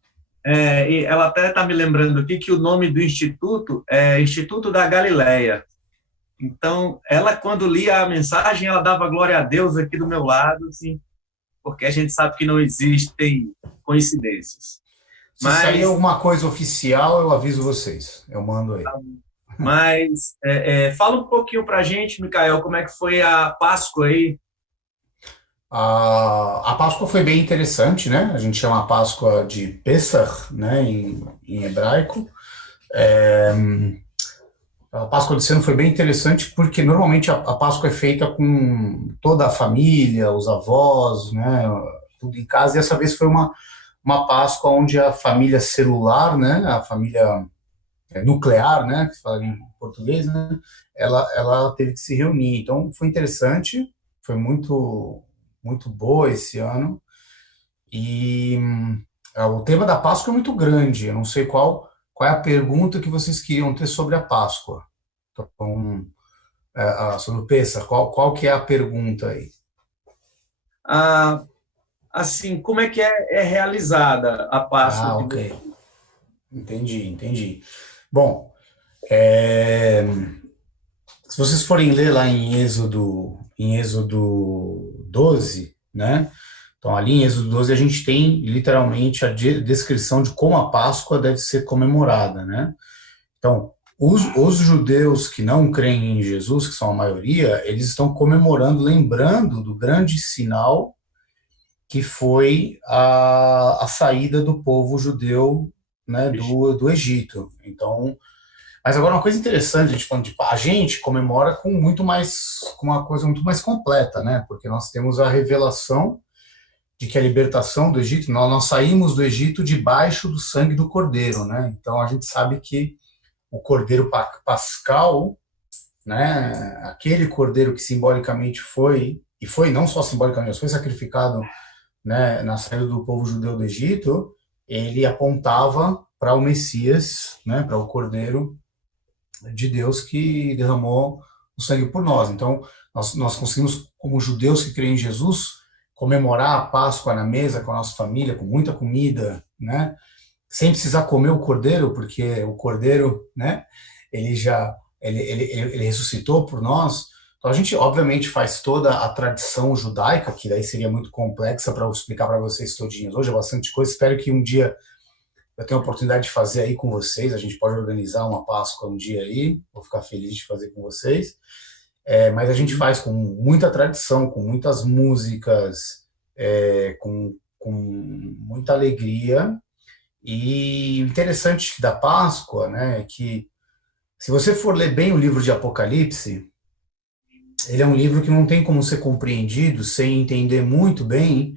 E ela até está me lembrando aqui que o nome do instituto é Instituto da Galileia. Então, ela, quando lia a mensagem, ela dava glória a Deus aqui do meu lado, assim, porque a gente sabe que não existem coincidências. Se sair Mas, alguma coisa oficial, eu aviso vocês. Eu mando aí. fala um pouquinho para a gente, Micael, como é que foi a Páscoa aí? A Páscoa foi bem interessante, né? A gente chama a Páscoa de Pessah, né, em hebraico. É, a Páscoa desse ano foi bem interessante porque normalmente a Páscoa é feita com toda a família, os avós, né, tudo em casa. E essa vez foi uma Páscoa onde a família celular, né, a família nuclear, né, que se fala em português, né, ela teve que se reunir. Então foi interessante, foi muito boa esse ano. E o tema da Páscoa é muito grande. Eu não sei qual é a pergunta que vocês queriam ter sobre a Páscoa. Então, sobre o Pêssar, qual que é a pergunta aí? Ah, assim, como é que é realizada a Páscoa Ah, de ok. vocês? Entendi. Bom, é, se vocês forem ler lá em Êxodo 12, né? Então, ali em Êxodo 12, a gente tem literalmente a descrição de como a Páscoa deve ser comemorada, né? Então, os judeus que não creem em Jesus, que são a maioria, eles estão comemorando, lembrando do grande sinal que foi a saída do povo judeu, né, do Egito. Então, mas agora uma coisa interessante, a gente falando de, a gente comemora com uma coisa muito mais completa, né? Porque nós temos a revelação de que a libertação do Egito, nós saímos do Egito debaixo do sangue do Cordeiro, né? Então a gente sabe que o Cordeiro Pascal, né? Aquele Cordeiro que simbolicamente foi, e foi não só simbolicamente, mas foi sacrificado, né, na saída do povo judeu do Egito, ele apontava para o Messias, né, para o Cordeiro de Deus que derramou o sangue por nós. Então, nós conseguimos, como judeus que creem em Jesus, comemorar a Páscoa na mesa com a nossa família, com muita comida, né? Sem precisar comer o cordeiro, porque o cordeiro, né? Ele já ele ressuscitou por nós. Então a gente obviamente faz toda a tradição judaica, que daí seria muito complexa para eu explicar para vocês todinhos. Hoje é bastante coisa. Espero que um dia eu tenha a oportunidade de fazer aí com vocês. A gente pode organizar uma Páscoa um dia aí. Vou ficar feliz de fazer com vocês. Mas a gente faz com muita tradição, com muitas músicas, com com muita alegria. E interessante da Páscoa, né, é que se você for ler bem o livro de Apocalipse, ele é um livro que não tem como ser compreendido sem entender muito bem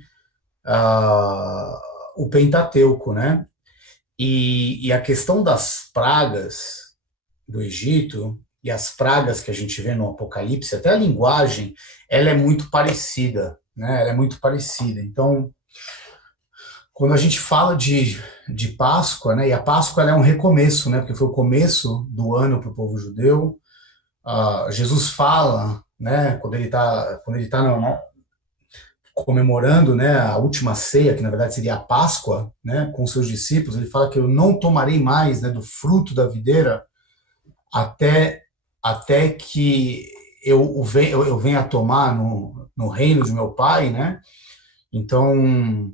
ah, o Pentateuco, né? E a questão das pragas do Egito e as pragas que a gente vê no Apocalipse, até a linguagem, ela é muito parecida, né? Ela é muito parecida. Então, quando a gente fala de Páscoa, né? E a Páscoa ela é um recomeço, né? Porque foi o começo do ano para o povo judeu. Jesus fala, né? Quando ele tá comemorando, né, a última ceia, que na verdade seria a Páscoa, né, com seus discípulos, ele fala que eu não tomarei mais, né, do fruto da videira até, até que eu venha a tomar no reino de meu Pai, né? Então,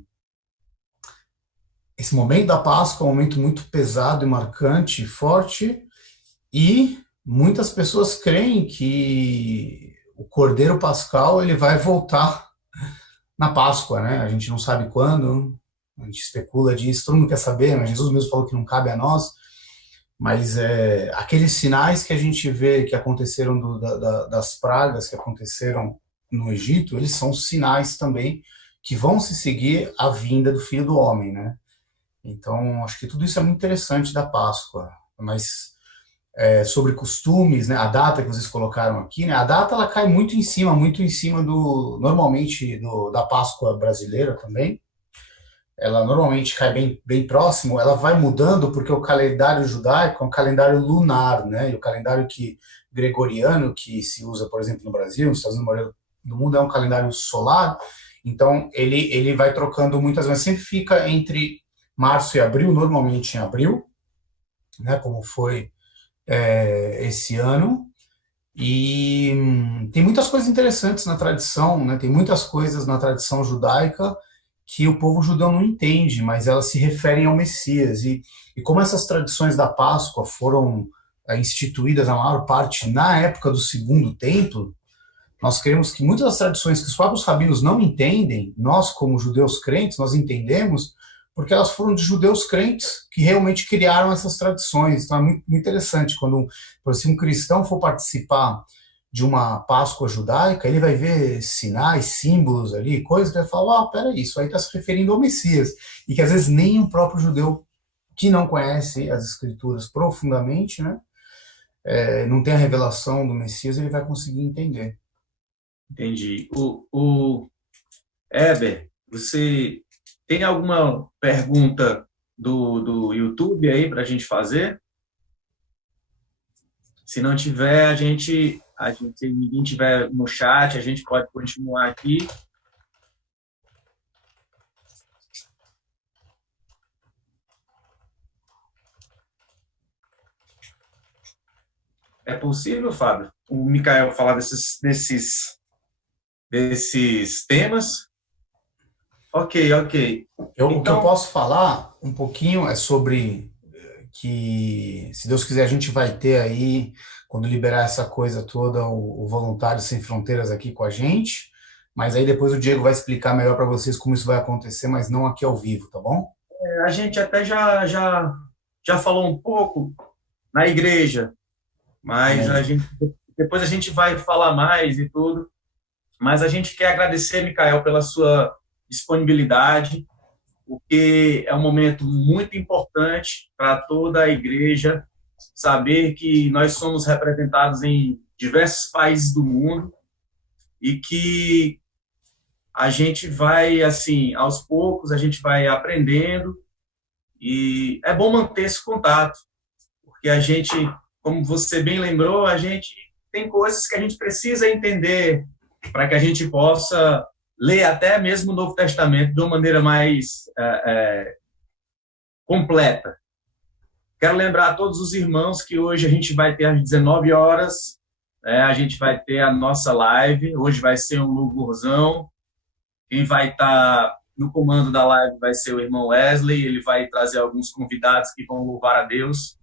esse momento da Páscoa é um momento muito pesado e marcante, forte, e muitas pessoas creem que o Cordeiro Pascal ele vai voltar na Páscoa, né? A gente não sabe quando, a gente especula disso, todo mundo quer saber, mas Jesus mesmo falou que não cabe a nós, mas aqueles sinais que a gente vê que aconteceram das pragas que aconteceram no Egito, eles são sinais também que vão se seguir a vinda do Filho do Homem, né? Então, acho que tudo isso é muito interessante da Páscoa, mas sobre costumes, né, a data que vocês colocaram aqui, né, a data ela cai muito em cima normalmente da Páscoa brasileira também. Ela normalmente cai bem próximo, ela vai mudando porque o calendário judaico é um calendário lunar, né, e o calendário gregoriano que se usa, por exemplo, no Brasil, nos Estados Unidos, no mundo é um calendário solar, então ele vai trocando muitas vezes, sempre fica entre março e abril, normalmente em abril, né, como foi esse ano. E tem muitas coisas interessantes na tradição, né? Tem muitas coisas na tradição judaica que o povo judeu não entende, mas elas se referem ao Messias. E como essas tradições da Páscoa foram instituídas, a maior parte, na época do Segundo Templo, nós queremos que muitas das tradições que os próprios rabinos não entendem, nós, como judeus crentes, nós entendemos, porque elas foram de judeus crentes que realmente criaram essas tradições. Então é muito interessante quando, por exemplo, um cristão for participar de uma Páscoa judaica, ele vai ver sinais, símbolos ali, coisas que vai falar, peraí, isso aí está se referindo ao Messias. E que às vezes nem o próprio judeu que não conhece as escrituras profundamente, né, não tem a revelação do Messias, ele vai conseguir entender. Entendi. O Heber, você tem alguma pergunta do YouTube aí para a gente fazer? Se não tiver, se ninguém tiver no chat, a gente pode continuar aqui. É possível, Fábio, o Micael falar desses temas? Ok. O que eu posso falar um pouquinho é sobre que, se Deus quiser, a gente vai ter aí, quando liberar essa coisa toda, o Voluntários Sem Fronteiras aqui com a gente, mas aí depois o Diego vai explicar melhor para vocês como isso vai acontecer, mas não aqui ao vivo, tá bom? A gente até já falou um pouco na igreja, mas depois a gente vai falar mais e tudo. Mas a gente quer agradecer, Micael, pela sua disponibilidade, porque é um momento muito importante para toda a igreja saber que nós somos representados em diversos países do mundo e que a gente vai, assim, aos poucos, a gente vai aprendendo e é bom manter esse contato, porque a gente, como você bem lembrou, a gente tem coisas que a gente precisa entender para que a gente possa ler até mesmo o Novo Testamento de uma maneira mais completa. Quero lembrar a todos os irmãos que hoje a gente vai ter às 19 horas, a gente vai ter a nossa live, hoje vai ser um louvorzão, quem vai estar no comando da live vai ser o irmão Wesley, ele vai trazer alguns convidados que vão louvar a Deus.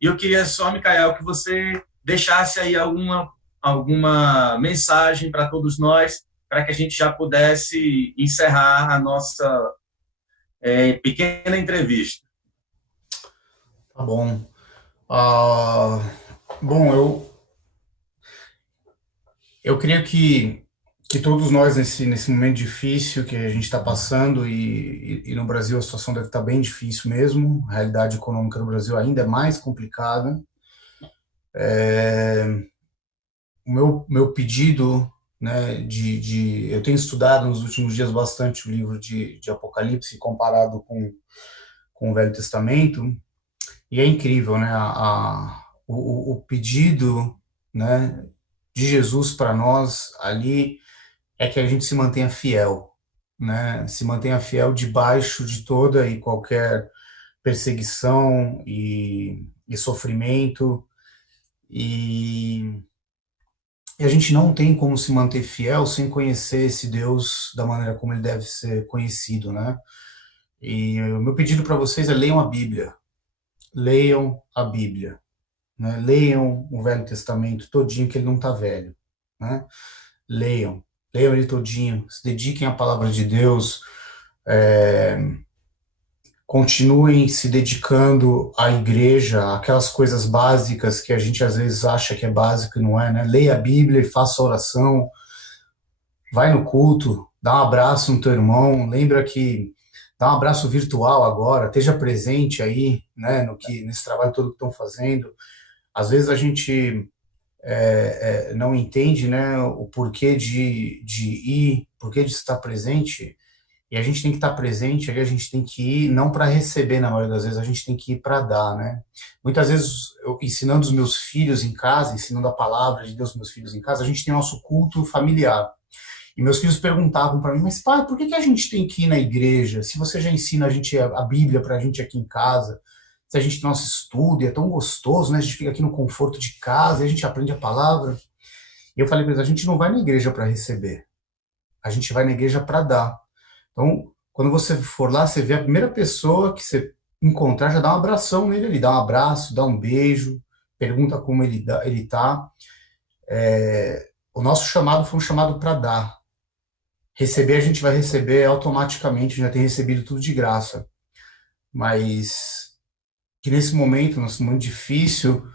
E eu queria só, Micael, que você deixasse aí alguma mensagem para todos nós, para que a gente já pudesse encerrar a nossa pequena entrevista. Tá bom. Bom, eu creio que todos nós, nesse momento difícil que a gente está passando, e no Brasil a situação deve estar bem difícil mesmo, a realidade econômica do Brasil ainda é mais complicada. O meu pedido, né, eu tenho estudado nos últimos dias bastante o livro de Apocalipse comparado com o Velho Testamento, e é incrível, né, o pedido, né, de Jesus para nós ali é que a gente se mantenha fiel, né, se mantenha fiel debaixo de toda e qualquer perseguição e sofrimento, e a gente não tem como se manter fiel sem conhecer esse Deus da maneira como ele deve ser conhecido, né? E o meu pedido para vocês é leiam a Bíblia. Leiam a Bíblia. Né? Leiam o Velho Testamento todinho, que ele não está velho. Né? Leiam ele todinho. Se dediquem à palavra de Deus. Continuem se dedicando à igreja, aquelas coisas básicas que a gente às vezes acha que é básico e não é, né? Leia a Bíblia e faça oração, vai no culto, dá um abraço no teu irmão, lembra que dá um abraço virtual agora, esteja presente aí, né, nesse trabalho todo que estão fazendo. Às vezes a gente não entende, né, o porquê de ir, porquê de estar presente. E a gente tem que estar presente, ali a gente tem que ir não para receber, na maioria das vezes, a gente tem que ir para dar, né? Muitas vezes, eu ensinando os meus filhos em casa, ensinando a palavra de Deus aos meus filhos em casa, a gente tem nosso culto familiar. E meus filhos perguntavam para mim, mas pai, por que a gente tem que ir na igreja? Se você já ensina a Bíblia para a gente aqui em casa, se a gente tem nosso estudo, e é tão gostoso, né? A gente fica aqui no conforto de casa, e a gente aprende a palavra. E eu falei para eles, a gente não vai na igreja para receber, a gente vai na igreja para dar. Então, quando você for lá, você vê a primeira pessoa que você encontrar, já dá um abração nele ali, dá um abraço, dá um beijo, pergunta como ele tá. O nosso chamado foi um chamado para dar. Receber, a gente vai receber automaticamente, já tem recebido tudo de graça. Mas que nesse momento difícil,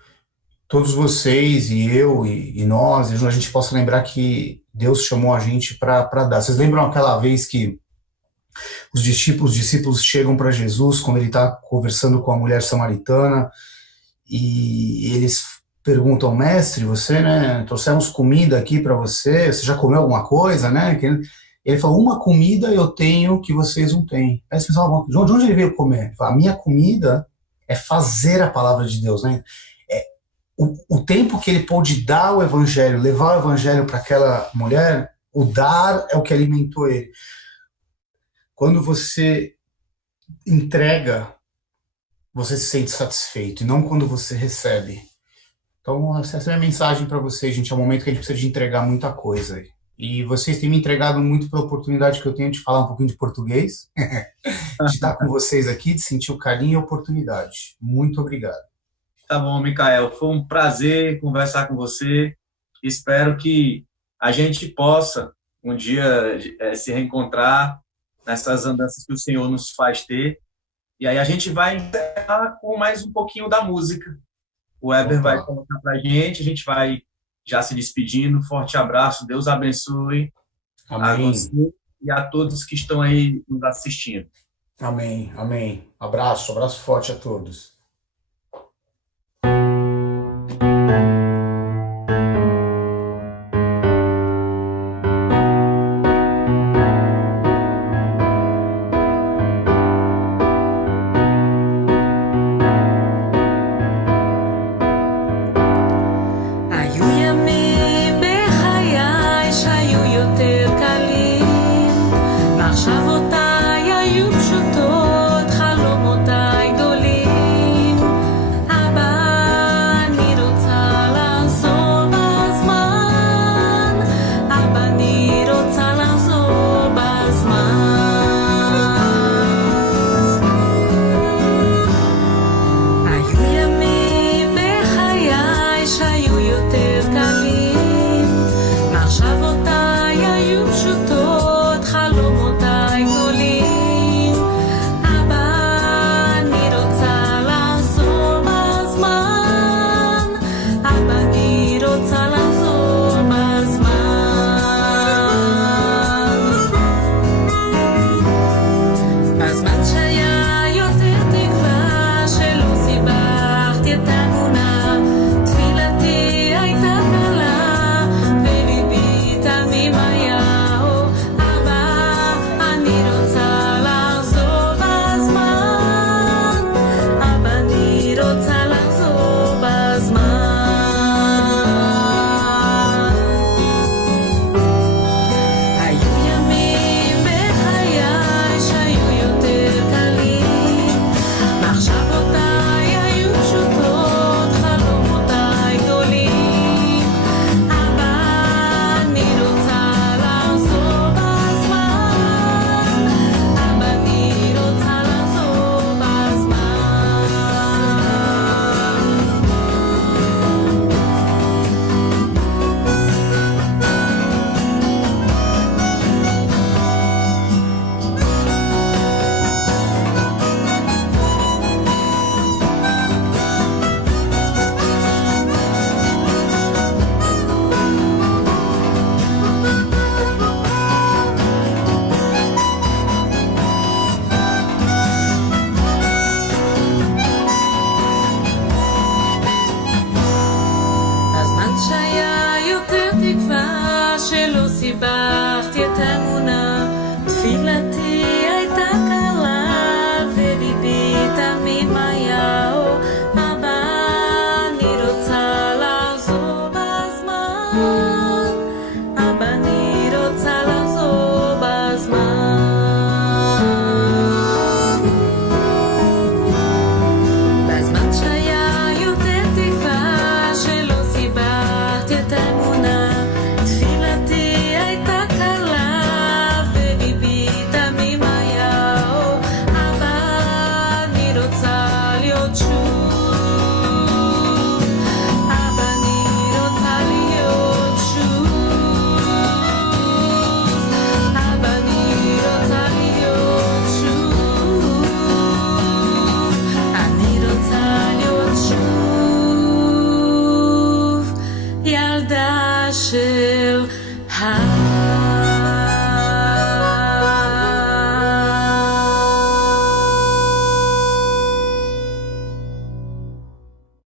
todos vocês e eu e nós, a gente possa lembrar que Deus chamou a gente para dar. Vocês lembram aquela vez que os discípulos chegam para Jesus quando ele está conversando com a mulher samaritana e eles perguntam, mestre, você, né, trouxemos comida aqui para você já comeu alguma coisa, né? Ele falou, uma comida eu tenho que vocês não têm. Aí eles pensavam, de onde ele veio comer? Ele falou, a minha comida é fazer a palavra de Deus, né? O tempo que ele pôde dar o evangelho, levar o evangelho para aquela mulher, o dar é o que alimentou ele. Quando você entrega, você se sente satisfeito, e não quando você recebe. Então, essa é a minha mensagem para vocês, gente. É um momento que a gente precisa de entregar muita coisa. E vocês têm me entregado muito pela oportunidade que eu tenho de falar um pouquinho de português, de estar com vocês aqui, de sentir o carinho e a oportunidade. Muito obrigado. Tá bom, Micael. Foi um prazer conversar com você. Espero que a gente possa um dia se reencontrar nessas andanças que o Senhor nos faz ter. E aí a gente vai encerrar com mais um pouquinho da música. O Weber vai colocar pra gente, a gente vai já se despedindo. Forte abraço, Deus abençoe. Amém. A você e a todos que estão aí nos assistindo. Amém, amém. Abraço forte a todos. מחשבותיי היו פשוטות, חלומותיי גדולים. que tá